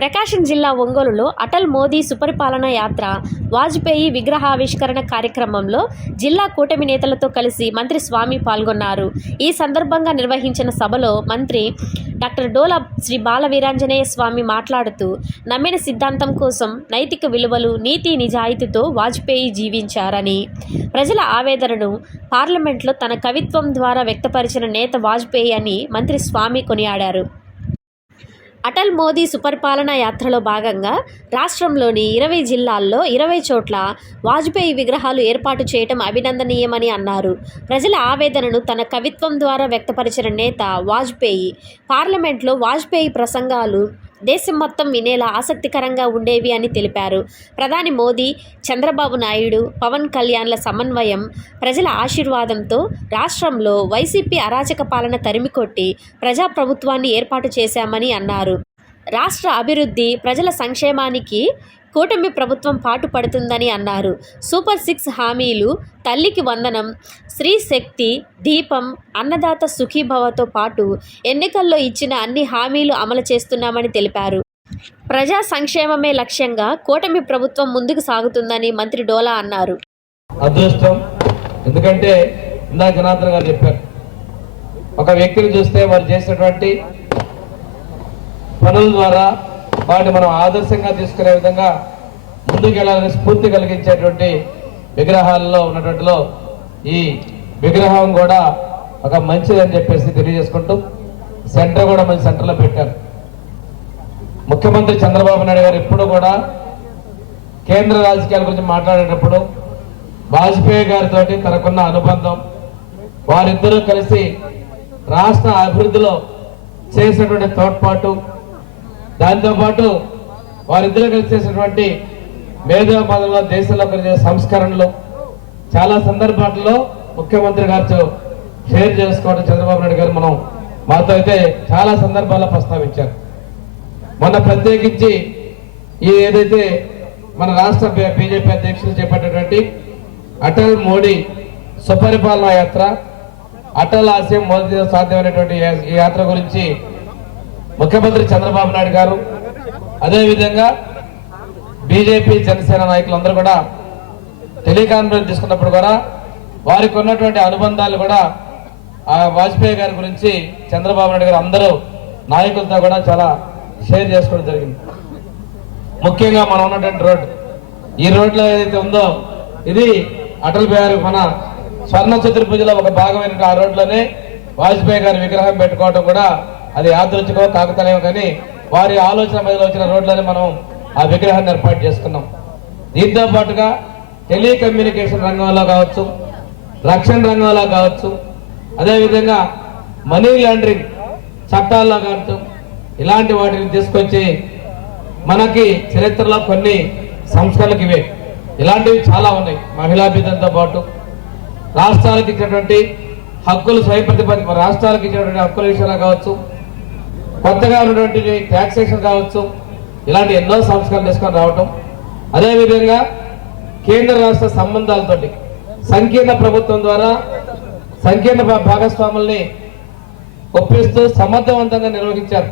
ప్రకాశం జిల్లా ఒంగోలులో అటల్ మోదీ సుపరిపాలన యాత్ర వాజ్పేయి విగ్రహావిష్కరణ కార్యక్రమంలో జిల్లా కూటమి నేతలతో కలిసి మంత్రి స్వామి పాల్గొన్నారు. ఈ సందర్భంగా నిర్వహించిన సభలో మంత్రి డాక్టర్ డోలా శ్రీ బాల వీరాంజనేయ స్వామి మాట్లాడుతూ నమ్మిన సిద్ధాంతం కోసం నైతిక విలువలు, నీతి నిజాయితీతో వాజ్పేయి జీవించారని, ప్రజల ఆవేదనను పార్లమెంట్లో తన కవిత్వం ద్వారా వ్యక్తపరిచిన నేత వాజ్పేయి అని మంత్రి స్వామి కొనియాడారు. అటల్ మోదీ సుపరిపాలన యాత్రలో భాగంగా రాష్ట్రంలోని 20 జిల్లాల్లో 20 చోట్ల వాజ్పేయి విగ్రహాలు ఏర్పాటు చేయడం అభినందనీయమని అన్నారు. ప్రజల ఆవేదనను తన కవిత్వం ద్వారా వ్యక్తపరిచిన నేత వాజ్పేయి. పార్లమెంట్లో వాజ్పేయి ప్రసంగాలు దేశం మొత్తం వినేలా ఆసక్తికరంగా ఉండేవి అని తెలిపారు. ప్రధాని మోదీ, చంద్రబాబు నాయుడు, పవన్ కళ్యాణ్ల సమన్వయం, ప్రజల ఆశీర్వాదంతో రాష్ట్రంలో వైసీపీ అరాచక పాలన తరిమికొట్టి ప్రజాప్రభుత్వాన్ని ఏర్పాటు చేశామని అన్నారు. రాష్ట్ర అభివృద్ధి, ప్రజల సంక్షేమానికి కూటమి ప్రభుత్వం పాటుపడుతుందని అన్నారు. సూపర్ 6 హామీలు, తల్లికి వందనం, స్త్రీ శక్తి, దీపం, అన్నదాత సుఖీభవతో పాటు ఎన్నికల్లో ఇచ్చిన అన్ని హామీలు అమలు చేస్తున్నామని తెలిపారు. ప్రజా సంక్షేమమే లక్ష్యంగా కూటమి ప్రభుత్వం ముందుకు సాగుతుందని మంత్రి డోలా అన్నారు. అదృష్టం, ఎందుకంటే ఇందాక జనార్దన్ గారు చెప్పారు, ఒక వ్యక్తిని చూస్తే వారు చేసినటువంటి పనుల ద్వారా వాటిని మనం ఆదర్శంగా తీసుకునే విధంగా ముందుకెళ్లాలని స్ఫూర్తి కలిగించేటువంటి విగ్రహాలలో ఉన్నటువంటిలో ఈ విగ్రహం కూడా ఒక మంచిదని చెప్పేసి తెలియజేసుకుంటూ సెంటర్ కూడా మంచి సెంటర్లో పెట్టారు. ముఖ్యమంత్రి చంద్రబాబు నాయుడు గారు ఎప్పుడు కూడా కేంద్ర రాజకీయాల గురించి మాట్లాడేటప్పుడు వాజ్పేయి గారితో తనకున్న అనుబంధం, వారిద్దరూ కలిసి రాష్ట్ర అభివృద్ధిలో చేసినటువంటి తోడ్పాటు, దాంతోపాటు వారిద్దరూ కలిసి చేసినటువంటి మేధోపదంలో దేశంలో కలిగే సంస్కరణలు చాలా సందర్భాల్లో ముఖ్యమంత్రి గారితో షేర్ చేసుకోవడం చంద్రబాబు నాయుడు గారు మాతో అయితే చాలా సందర్భాల్లో ప్రస్తావించారు. మొన్న ప్రత్యేకించి ఈ ఏదైతే మన రాష్ట్ర బీజేపీ అధ్యక్షులు చేపట్టేటువంటి అటల్ మోడీ సుపరిపాలన యాత్ర, అటల్ ఆశయం మోదీ సాధ్యమైనటువంటి ఈ యాత్ర గురించి ముఖ్యమంత్రి చంద్రబాబు నాయుడు గారు, అదేవిధంగా బీజేపీ జనసేన నాయకులందరూ కూడా టెలికాన్ఫరెన్స్ తీసుకున్నప్పుడు కూడా వారికి ఉన్నటువంటి అనుబంధాలు కూడా ఆ వాజ్పేయి గారి గురించి చంద్రబాబు నాయుడు గారు అందరూ నాయకులతో కూడా చాలా షేర్ చేసుకోవడం జరిగింది. ముఖ్యంగా మనం ఉన్నటువంటి రోడ్డు, ఈ రోడ్లో ఏదైతే ఉందో ఇది అటల్ బిహారీ మన స్వర్ణ చతుర్భుజలో ఒక భాగమైన ఆ రోడ్లోనే వాజ్పేయి గారి విగ్రహం పెట్టుకోవడం కూడా అది యాదృచ్ఛికో కాకతలేమో కానీ వారి ఆలోచన మధ్యలో వచ్చిన రోడ్లోనే మనం ఆ విగ్రహాన్ని ఏర్పాటు చేసుకున్నాం. దీంతో పాటుగా టెలికమ్యూనికేషన్ రంగంలో కావచ్చు, రక్షణ రంగంలో కావచ్చు, అదేవిధంగా మనీ లాండరింగ్ చట్టాల్లో కావచ్చు, ఇలాంటి వాటిని తీసుకొచ్చి మనకి చరిత్రలో కొన్ని సంస్కరణలకు ఇవే ఇలాంటివి చాలా ఉన్నాయి. మహిళా బిడ్డలతో పాటు రాష్ట్రాలకు ఇచ్చినటువంటి హక్కులు, స్వయం రాష్ట్రాలకు ఇచ్చినటువంటి హక్కుల విషయంలో కావచ్చు, కొత్తగా ఉన్నటువంటి ట్యాక్సేషన్ కావచ్చు, ఇలాంటి ఎన్నో సంస్కరణలు తీసుకొని రావటం, అదేవిధంగా కేంద్ర రాష్ట్ర సంబంధాలతోటి సంకీర్ణ ప్రభుత్వం ద్వారా సంకీర్ణ భాగస్వాముల్ని ఒప్పిస్తూ సమర్థవంతంగా నిర్వహించారు.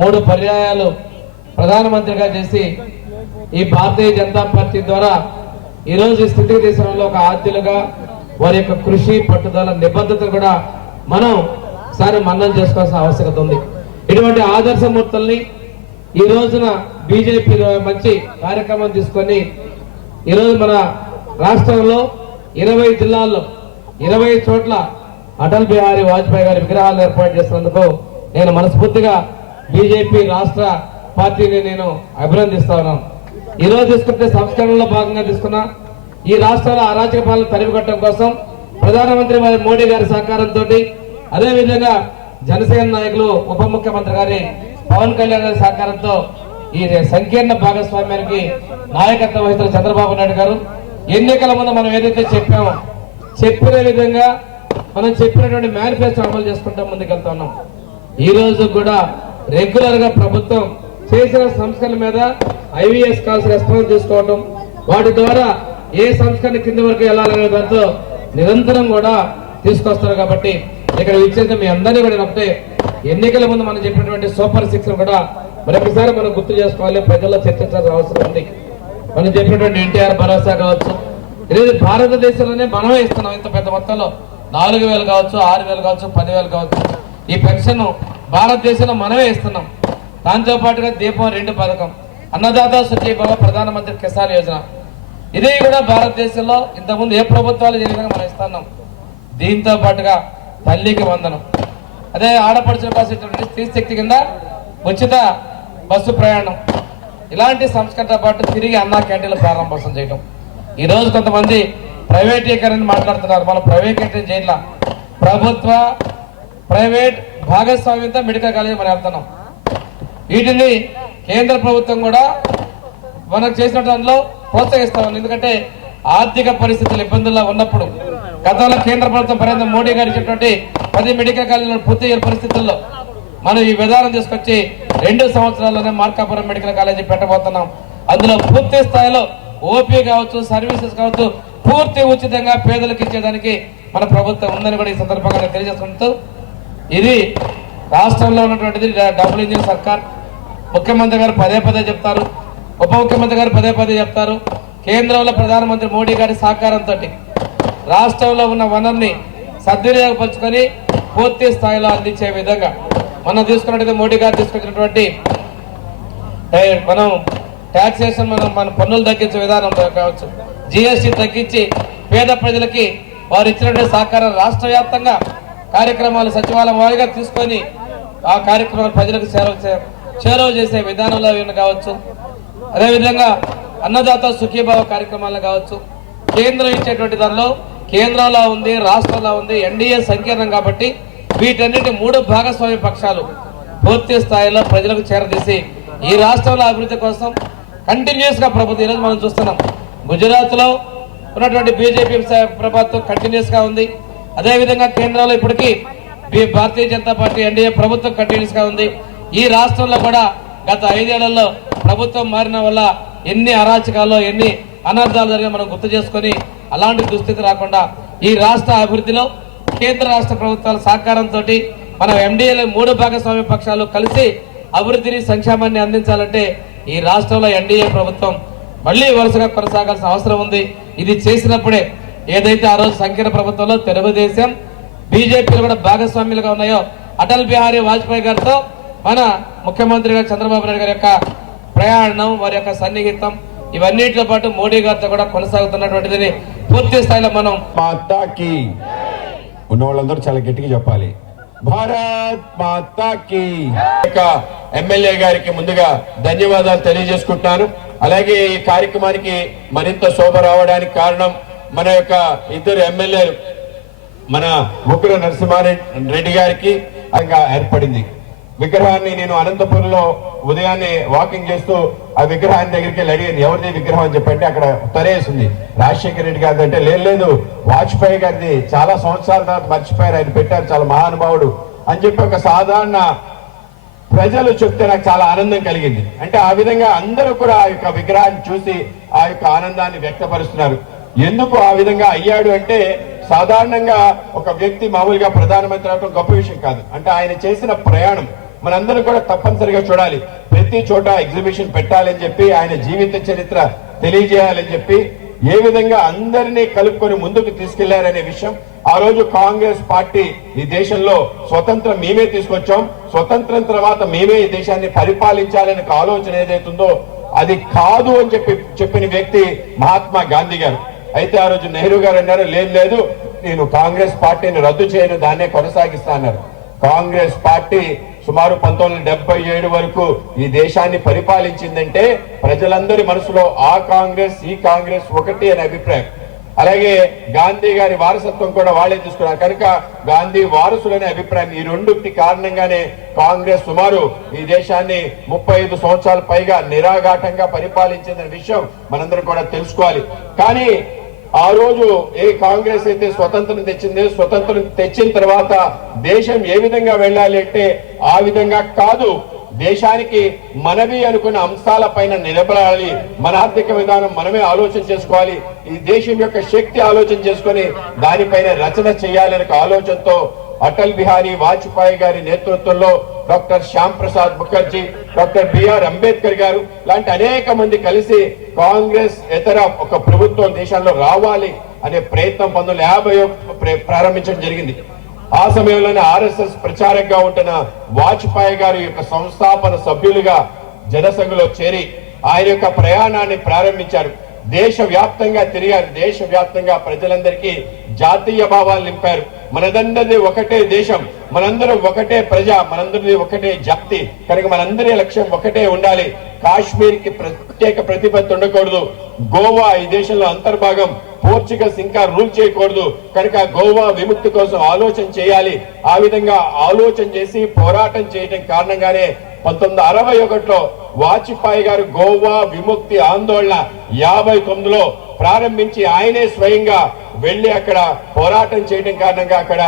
3 పర్యాయాలు ప్రధానమంత్రిగా చేసి ఈ భారతీయ జనతా పార్టీ ద్వారా ఈరోజు ఈ స్థితికి దేశంలో ఒక ఆద్యులుగా వారి యొక్క కృషి, పట్టుదల, నిబద్ధత కూడా మనం ఒకసారి మన్నం చేసుకోవాల్సిన ఆవశ్యకత ఉంది. ఇటువంటి ఆదర్శమూర్తుల్ని ఈ రోజున బీజేపీ మంచి కార్యక్రమం తీసుకొని ఈరోజు మన రాష్ట్రంలో 20 జిల్లాల్లో 20 చోట్ల అటల్ బిహారీ వాజ్పేయి గారి విగ్రహాలను ఏర్పాటు చేసినందుకు నేను మనస్ఫూర్తిగా బీజేపీ రాష్ట్ర పార్టీని నేను అభినందిస్తా ఉన్నాను. ఈరోజు తీసుకుంటే సంస్కరణలో భాగంగా తీసుకున్న ఈ రాష్ట్రాల అరాచక పాలన తరిమికొట్టడం కోసం ప్రధానమంత్రి మోడీ గారి సహకారంతో, అదేవిధంగా జనసేన నాయకులు ఉప ముఖ్యమంత్రి గారి పవన్ కళ్యాణ్ గారి సహకారంతో ఈ సంకీర్ణ భాగస్వామ్యానికి నాయకత్వం వహిస్తున్న చంద్రబాబు నాయుడు గారు ఎన్నికల ముందు మనం ఏదైతే చెప్పామో చెప్పిన విధంగా మనం చెప్పినటువంటి మేనిఫెస్టో అమలు చేసుకుంటూ ముందుకెళ్తా ఉన్నాం. ఈ రోజు కూడా రెగ్యులర్ గా ప్రభుత్వం చేసిన సంస్కరణల మీద IVS కాల్స్ రెస్పాన్స్ తీసుకోవడం, వాటి ద్వారా ఏ సంస్కరణ కింద వరకు వెళ్ళాలనే దాంతో నిరంతరం కూడా తీసుకొస్తారు. కాబట్టి ఇక్కడ ఇచ్చేది మీ అందరినీ కూడా ఒకటే, ఎన్నికల ముందు మనం చెప్పినటువంటి సూపర్ 6 కూడా మరొకసారి మనం గుర్తు చేసుకోవాలి, ప్రజల్లో చర్చించాల్సిన అవసరం ఉంది. మనం చెప్పినటువంటి ఎన్టీఆర్ భరోసా కావచ్చు, ఈరోజు భారతదేశంలోనే మనమే ఇస్తున్నాం ఇంత పెద్ద మొత్తంలో 4,000 కావచ్చు, 6,000 కావచ్చు, 10,000 కావచ్చు. ఈ పెన్షన్ భారతదేశంలో మనమే ఇస్తున్నాం. దాంతో పాటుగా దీపం 2 పథకం, అన్నదాత సుఖీభవ, ప్రధానమంత్రి కిసాన్ యోజన, ఇది కూడా భారతదేశంలో ఇంతకుముందు ఏ ప్రభుత్వాలు జరిగినా మనం ఇస్తున్నాం. దీంతో పాటుగా తల్లికి వందనం, అదే ఆడపడుచుల కోసం స్త్రీ శక్తి కింద ఉచిత బస్సు ప్రయాణం, ఇలాంటి సంస్కరణతో పాటు తిరిగి అన్నా క్యాంటీన్లు ప్రారంభోత్సవం చేయడం. ఈ రోజు కొంతమంది ప్రైవేటీకరణ మాట్లాడుతున్నారు. మనం ప్రైవేటీకరణ చేయట్లా, ప్రభుత్వ ప్రైవేట్ భాగస్వామ్యంతో మెడికల్ కాలేజీ మనం వెళ్తున్నాం. వీటిని కేంద్ర ప్రభుత్వం కూడా మనకు చేసిన దానిలో ప్రోత్సహిస్తాం. ఎందుకంటే ఆర్థిక పరిస్థితులు ఇబ్బందుల్లో ఉన్నప్పుడు గతంలో కేంద్ర ప్రభుత్వం నరేంద్ర మోడీ గారు ఇచ్చినటువంటి 10 మెడికల్ కాలేజీలను పూర్తి చేయ పరిస్థితుల్లో మనం ఈ విధానం తీసుకొచ్చి 2 సంవత్సరాల్లోనే మార్కాపురం మెడికల్ కాలేజీ పెట్టబోతున్నాం. అందులో పూర్తి స్థాయిలో ఓపీ కావచ్చు, సర్వీసెస్ కావచ్చు, పూర్తి ఉచితంగా పేదలకు ఇచ్చేదానికి మన ప్రభుత్వం ఉందని కూడా ఈ సందర్భంగా తెలియజేసుకుంటూ, ఇది రాష్ట్రంలో ఉన్నటువంటిది డబుల్ ఇంజిన్ సర్కార్. ముఖ్యమంత్రి గారు పదే చెప్తారు, ఉప ముఖ్యమంత్రి గారు పదే చెప్తారు. కేంద్రంలో ప్రధానమంత్రి మోడీ గారి సహకారంతో రాష్ట్రంలో ఉన్న వనరుని సద్వినియోగపరుచుకొని పూర్తి స్థాయిలో అందించే విధంగా మనం తీసుకున్నట్టు మోడీ గారు తీసుకొచ్చినటువంటి మనం ట్యాక్సేషన్, మన పన్నులు తగ్గించే విధానం కావచ్చు, జిఎస్టీ తగ్గించి పేద ప్రజలకి వారు ఇచ్చినటువంటి సహకారం రాష్ట్ర వ్యాప్తంగా కార్యక్రమాలు సచివాలయం వారిగా తీసుకొని ఆ కార్యక్రమాలు ప్రజలకు చేరువ చేసే విధానంలో కావచ్చు. అదేవిధంగా అన్నదాత సుఖీభావ కార్యక్రమాలు కావచ్చు. కేంద్రం ఇచ్చేటువంటి దానిలో కేంద్రంలో ఉంది, రాష్ట్రంలో ఉంది, ఎన్డీఏ సంకీర్ణం కాబట్టి వీటన్నిటి 3 భాగస్వామ్య పక్షాలు పూర్తి స్థాయిలో ప్రజలకు చేరదీసి ఈ రాష్ట్రంలో అభివృద్ధి కోసం కంటిన్యూస్ గా ప్రభుత్వం ఈరోజు మనం చూస్తున్నాం. గుజరాత్ లో ఉన్నటువంటి బీజేపీ ప్రభుత్వం కంటిన్యూస్ గా ఉంది. అదేవిధంగా కేంద్రంలో ఇప్పటికీ భారతీయ జనతా పార్టీ ఎన్డీఏ ప్రభుత్వం కంటిన్యూస్ గా ఉంది. ఈ రాష్ట్రంలో కూడా గత 5 ఏళ్లలో ప్రభుత్వం మారిన వల్ల ఎన్ని అరాచకాల్లో ఎన్ని అనర్థాలు జరిగా మనం గుర్తు చేసుకొని అలాంటి దుస్థితి రాకుండా ఈ రాష్ట్ర అభివృద్ధిలో కేంద్ర రాష్ట్ర ప్రభుత్వాల సహకారంతో మనం ఎన్డీఏలో 3 భాగస్వామ్య పక్షాలు కలిసి అభివృద్ధిని సంక్షేమాన్ని అందించాలంటే ఈ రాష్ట్రంలో ఎన్డీఏ ప్రభుత్వం మళ్లీ వరుసగా కొనసాగాల్సిన అవసరం ఉంది. ఇది చేసినప్పుడే ఏదైతే ఆ రోజు సంకీర్ణ ప్రభుత్వంలో తెలుగుదేశం బీజేపీలు కూడా భాగస్వామ్యులుగా ఉన్నాయో అటల్ బిహారీ వాజ్పేయి గారితో మన ముఖ్యమంత్రి గారు చంద్రబాబు నాయుడు గారి యొక్క ప్రయాణం, వారి యొక్క సన్నిహితం, ఇవన్నిటితో పాటు మోడీ గారితో కూడా కొనసాగుతున్నటువంటిది పూర్తి స్థాయిలో మనం మాతాకి ఉన్న వాళ్ళందరూ చాలా గట్టిగా చెప్పాలి, భారత్ మాతాకి. ఎమ్మెల్యే గారికి ముందుగా ధన్యవాదాలు తెలియజేసుకుంటున్నాను. అలాగే ఈ కార్యక్రమానికి మరింత శోభ రావడానికి కారణం మన యొక్క 2 ఎమ్మెల్యేలు, మన ముగ్గురు నరసింహారెడ్డి గారికి ఏర్పడింది. విగ్రహాన్ని నేను అనంతపురంలో ఉదయాన్నే వాకింగ్ చేస్తూ ఆ విగ్రహాన్ని దగ్గరికి వెళ్ళి అడిగాను, ఎవరిది విగ్రహం అని చెప్పంటే అక్కడ తరేసింది రాజశేఖర రెడ్డి గారిది అంటే, లేదు వాజ్పేయి గారిది, చాలా సంవత్సరాల తర్వాత మర్చిపోయారు, ఆయన పెట్టారు, చాలా మహానుభావుడు అని చెప్పి ఒక సాధారణ ప్రజలు చెప్తే నాకు చాలా ఆనందం కలిగింది. అంటే ఆ విధంగా అందరూ కూడా ఆ యొక్క విగ్రహాన్ని చూసి ఆ యొక్క ఆనందాన్ని వ్యక్తపరుస్తున్నారు. ఎందుకు ఆ విధంగా అయ్యాడు అంటే, సాధారణంగా ఒక వ్యక్తి మామూలుగా ప్రధానమంత్రి అవడం గొప్ప విషయం కాదు. అంటే ఆయన చేసిన ప్రయాణం మనందరూ కూడా తప్పనిసరిగా చూడాలి, ప్రతి చోట ఎగ్జిబిషన్ పెట్టాలని చెప్పి, ఆయన జీవిత చరిత్ర తెలియజేయాలని చెప్పి, ఏ విధంగా అందరినీ కలుపుకొని ముందుకు తీసుకెళ్లారనే విషయం. ఆ రోజు కాంగ్రెస్ పార్టీ ఈ దేశంలో స్వతంత్రం మేమే తీసుకొచ్చాం, స్వతంత్రం తర్వాత మేమే ఈ దేశాన్ని పరిపాలించాలనే ఆలోచన ఏదైతుందో అది కాదు అని చెప్పిన వ్యక్తి మహాత్మా గాంధీ గారు. అయితే ఆ రోజు నెహ్రూ గారు అన్నారు, లేదు నేను కాంగ్రెస్ పార్టీని రద్దు చేయను, దాన్నే కొనసాగిస్తా అన్నారు. కాంగ్రెస్ పార్టీ సుమారు 1977 వరకు ఈ దేశాన్ని పరిపాలించిందంటే ప్రజలందరి మనసులో ఆ కాంగ్రెస్ ఈ కాంగ్రెస్ ఒకటి అనే అభిప్రాయం. అలాగే గాంధీ గారి వారసత్వం కూడా వాళ్ళే తీసుకున్నారు కనుక గాంధీ వారసులనే అభిప్రాయం. ఈ రెండుకి కారణంగానే కాంగ్రెస్ సుమారు ఈ దేశాన్ని 35 సంవత్సరాల పైగా నిరాఘాటంగా పరిపాలించిన విషయం మనందరం కూడా తెలుసుకోవాలి. కానీ ఆ రోజు ఏ కాంగ్రెస్ అయితే స్వతంత్రం తెచ్చింది, స్వతంత్రం తెచ్చిన తర్వాత దేశం ఏ విధంగా వెళ్ళాలి అంటే ఆ విధంగా కాదు, దేశానికి మనవి అనుకున్న అంశాల పైన నిలబడాలి, మన ఆర్థిక విధానం మనమే ఆలోచన చేసుకోవాలి, ఈ దేశం యొక్క శక్తి ఆలోచన చేసుకొని దానిపైన రచన చేయాలనే ఆలోచనతో అటల్ బిహారీ వాజ్పేయి గారి నేతృత్వంలో doctor Shyam Prasad Mukherjee, doctor B R Ambedkar గారు లాంటి అనేక మంది కలిసి కాంగ్రెస్ ఇతర ఒక ప్రభుత్వం దేశంలో రావాలి అనే ప్రయత్నం 1950 ప్రారంభించడం జరిగింది. ఆ సమయంలోనే ఆర్ఎస్ఎస్ ప్రచారంగా ఉంటున్న వాజ్పేయి గారి యొక్క సంస్థాపన సభ్యులుగా జనసంఘలో చేరి ఆయన యొక్క ప్రయాణాన్ని ప్రారంభించారు. దేశవ్యాప్తంగా తిరిగారు. దేశవ్యాప్తంగా ప్రజలందరికీ జాతీయ భావాలు నింపారు. మనదందరిది ఒకటే దేశం, మనందరం ఒకటే ప్రజ, మనందరిది ఒకటే జాతి కనుక మనందరి లక్ష్యం ఒకటే ఉండాలి. కాశ్మీర్ కి ప్రత్యేక ప్రతిపత్తి ఉండకూడదు. గోవా ఈ దేశంలో అంతర్భాగం. పోర్చుగల్స్ ఇంకా రూల్ చేయకూడదు కనుక గోవా విముక్తి కోసం ఆలోచన చేయాలి. ఆ విధంగా ఆలోచన చేసి పోరాటం చేయడం కారణంగానే 1961లో వాజ్పేయి గారు గోవా విముక్తి ఆందోళన 59లో ప్రారంభించి ఆయనే స్వయంగా వెళ్లి అక్కడ పోరాటం చేయడం కారణంగా అక్కడ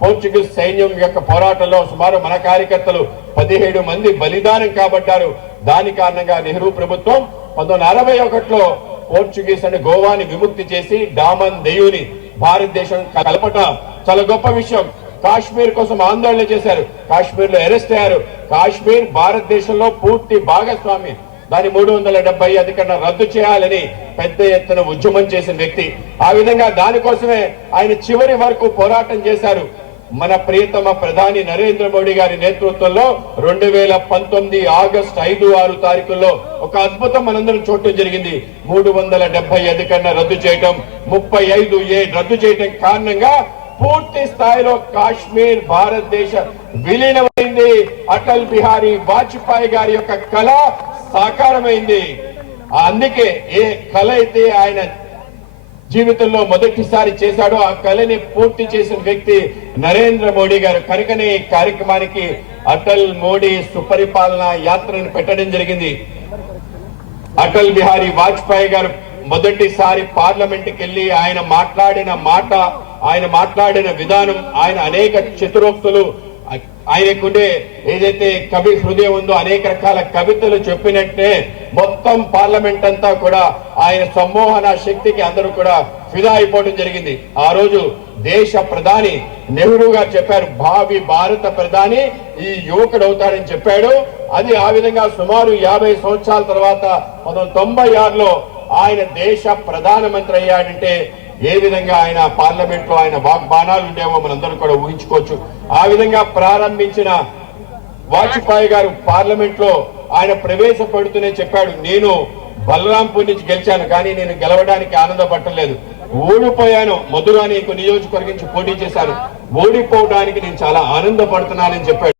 పోర్చుగీస్ సైన్యం యొక్క పోరాటంలో సుమారు మన కార్యకర్తలు 17 మంది బలిదానం కాబట్టారు. దాని కారణంగా నెహ్రూ ప్రభుత్వం 1961లో పోర్చుగీస్ అని గోవాని విముక్తి చేసి డామన్ దెయుని భారతదేశం కలపటం చాలా గొప్ప విషయం. కాశ్మీర్ కోసం ఆందోళన చేశారు. కాశ్మీర్ లో అరెస్ట్ అయ్యారు. కాశ్మీర్ భారతదేశంలో పూర్తి భాగస్వామి. దాని 370 అధికరణ రద్దు చేయాలని పెద్ద ఎత్తున ఉద్యమం చేసిన వ్యక్తి. ఆ విధంగా దానికోసమే ఆయన చివరి వరకు పోరాటం చేశారు. మన ప్రియతమ ప్రధాని నరేంద్ర మోడీ గారి నేతృత్వంలో 2019 ఆగస్టు 5-6 తారీఖుల్లో ఒక అద్భుతం మనందరం చూడటం జరిగింది. 370 అధికరణ రద్దు చేయటం, 35A రద్దు చేయటం కారణంగా పూర్తి స్థాయిలో కాశ్మీర్ భారతదేశ విలీనమైంది. అటల్ బిహారీ వాజ్పేయి గారి యొక్క కళ సాకారమైంది. అందుకే ఏ కళ అయితే ఆయన జీవితంలో మొదటిసారి చేశాడో ఆ కళని పూర్తి చేసిన వ్యక్తి నరేంద్ర మోడీ గారు. కనుకనే ఈ కార్యక్రమానికి అటల్ మోడీ సుపరిపాలన యాత్రను పెట్టడం జరిగింది. అటల్ బిహారీ వాజ్పేయి గారు మొదటిసారి పార్లమెంట్కి వెళ్లి ఆయన మాట్లాడిన మాట, ఆయన మాట్లాడిన విధానం, ఆయన అనేక చతురోక్తులు, ఆయనకుండే ఏదైతే కవి హృదయం ఉందో అనేక రకాల కవితలు చెప్పినట్టే మొత్తం పార్లమెంట్ అంతా కూడా ఆయన సమ్మోహన శక్తికి అందరూ కూడా ఫిదా అయిపోవడం జరిగింది. ఆ రోజు దేశ ప్రధాని నెహ్రూ గారు చెప్పారు, భావి భారత ప్రధాని ఈ యువకుడు అవుతాడని చెప్పాడు. అది ఆ విధంగా సుమారు 50 సంవత్సరాల తర్వాత 1996లో ఆయన దేశ ప్రధానమంత్రి అయ్యాడంటే ఏ విధంగా ఆయన పార్లమెంట్ లో ఆయన వాగ్బాణాలు ఉండేవో మనందరూ కూడా ఊహించుకోవచ్చు. ఆ విధంగా ప్రారంభించిన వాజ్పేయి గారు పార్లమెంట్ లో ఆయన ప్రవేశపెడుతూనే చెప్పాడు, నేను బలరాంపూర్ నుంచి గెలిచాను కానీ నేను గెలవడానికి ఆనందపడలేదు, ఓడిపోయాను. మధురా నీకు నియోజకవర్గం నుంచి పోటీ చేశాను, ఓడిపోవడానికి నేను చాలా ఆనందపడుతున్నానని చెప్పాడు.